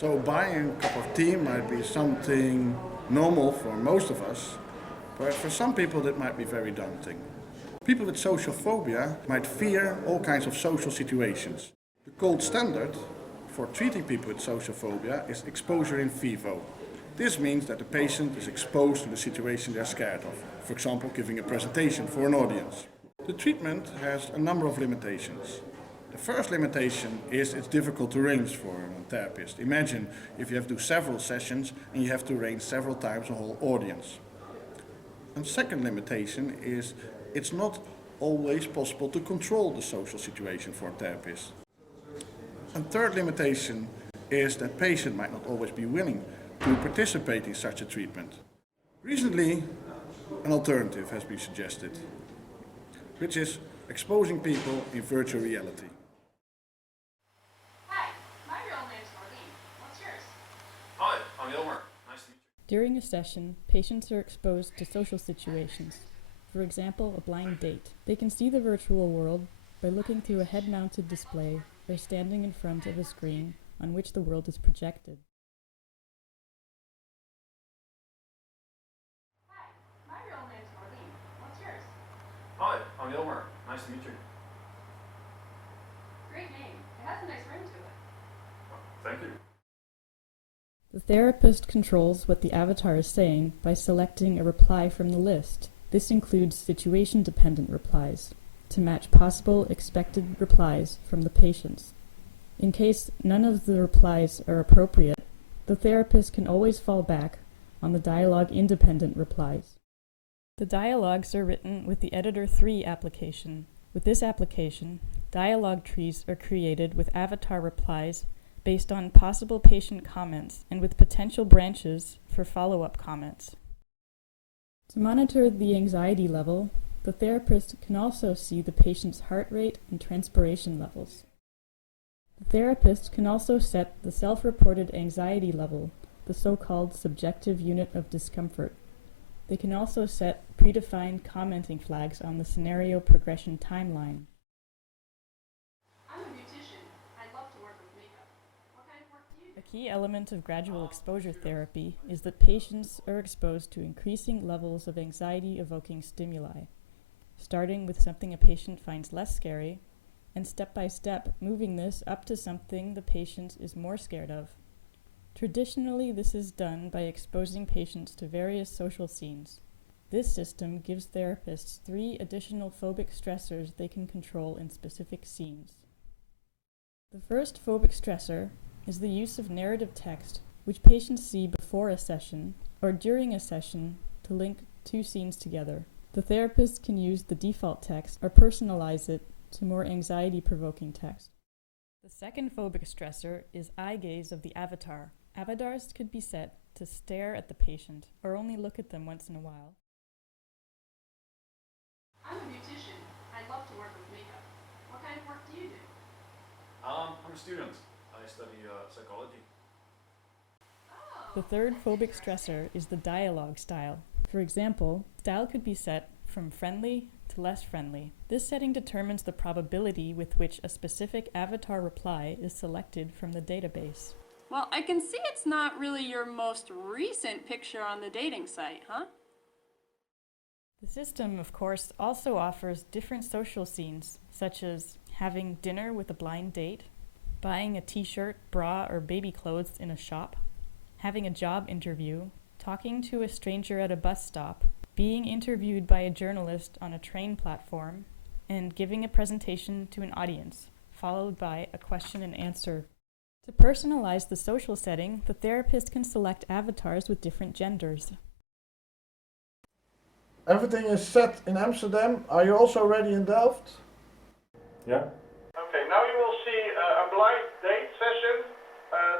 So buying a cup of tea might be something normal for most of us, but for some people that might be very daunting. People with social phobia might fear all kinds of social situations. The gold standard for treating people with social phobia is exposure in vivo. This means that the patient is exposed to the situation they're scared of, for example giving a presentation for an audience. The treatment has a number of limitations. The first limitation is it's difficult to arrange for a therapist. Imagine if you have to do several sessions and you have to arrange several times a whole audience. And second limitation is it's not always possible to control the social situation for a therapist. And third limitation is that patient might not always be willing to participate in such a treatment. Recently, an alternative has been suggested, which is exposing people in virtual reality. Hi, my real name's Morina. What's yours? Hi, I'm Wilmer. Nice to meet you. During a session, patients are exposed to social situations. For example, a blind date. They can see the virtual world by looking through a head-mounted display or standing in front of a screen on which the world is projected. Hi, my real name's Morina. What's yours? Hi, I'm Wilmer. Nice to meet you. Great name. It has a nice ring to it. Thank you. The therapist controls what the avatar is saying by selecting a reply from the list. This includes situation-dependent replies, to match possible expected replies from the patients. In case none of the replies are appropriate, the therapist can always fall back on the dialogue-independent replies. The dialogues are written with the Editor 3 application. With this application, dialogue trees are created with avatar replies based on possible patient comments and with potential branches for follow-up comments. To monitor the anxiety level, the therapist can also see the patient's heart rate and transpiration levels. The therapist can also set the self-reported anxiety level, the so-called subjective unit of discomfort. They can also set predefined commenting flags on the scenario progression timeline. I'm a beautician. I'd love to work with makeup. What kind of work do you do? A key element of gradual exposure therapy is that patients are exposed to increasing levels of anxiety-evoking stimuli, starting with something a patient finds less scary, and step by step moving this up to something the patient is more scared of. Traditionally, this is done by exposing patients to various social scenes. This system gives therapists 3 additional phobic stressors they can control in specific scenes. The first phobic stressor is the use of narrative text, which patients see before a session or during a session to link 2 scenes together. The therapist can use the default text or personalize it to more anxiety-provoking text. The second phobic stressor is eye gaze of the avatar. Avatars could be set to stare at the patient or only look at them once in a while. I'm a beautician. I'd love to work with makeup. What kind of work do you do? I'm a student. I study psychology. Oh. The third phobic stressor is the dialogue style. For example, style could be set from friendly to less friendly. This setting determines the probability with which a specific avatar reply is selected from the database. Well, I can see it's not really your most recent picture on the dating site, huh? The system, of course, also offers different social scenes, such as having dinner with a blind date, buying a t-shirt, bra, or baby clothes in a shop, having a job interview, talking to a stranger at a bus stop, being interviewed by a journalist on a train platform, and giving a presentation to an audience, followed by a question and answer. To personalize the social setting, the therapist can select avatars with different genders. Everything is set in Amsterdam. Are you also ready in Delft? Yeah. Okay, now you will see a blind date session.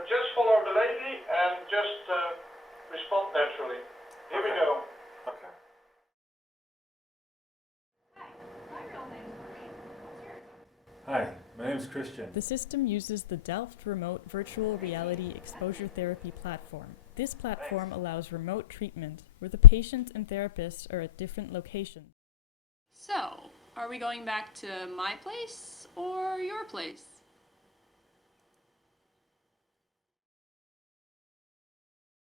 Just follow the lady and just respond naturally. Here we go. Okay. Hi, my real name's Morina. What's yours? Hi, my name is Christian. The system uses the Delft Remote Virtual Reality Exposure Therapy platform. This platform allows remote treatment where the patient and therapists are at different locations. So, are we going back to my place or your place?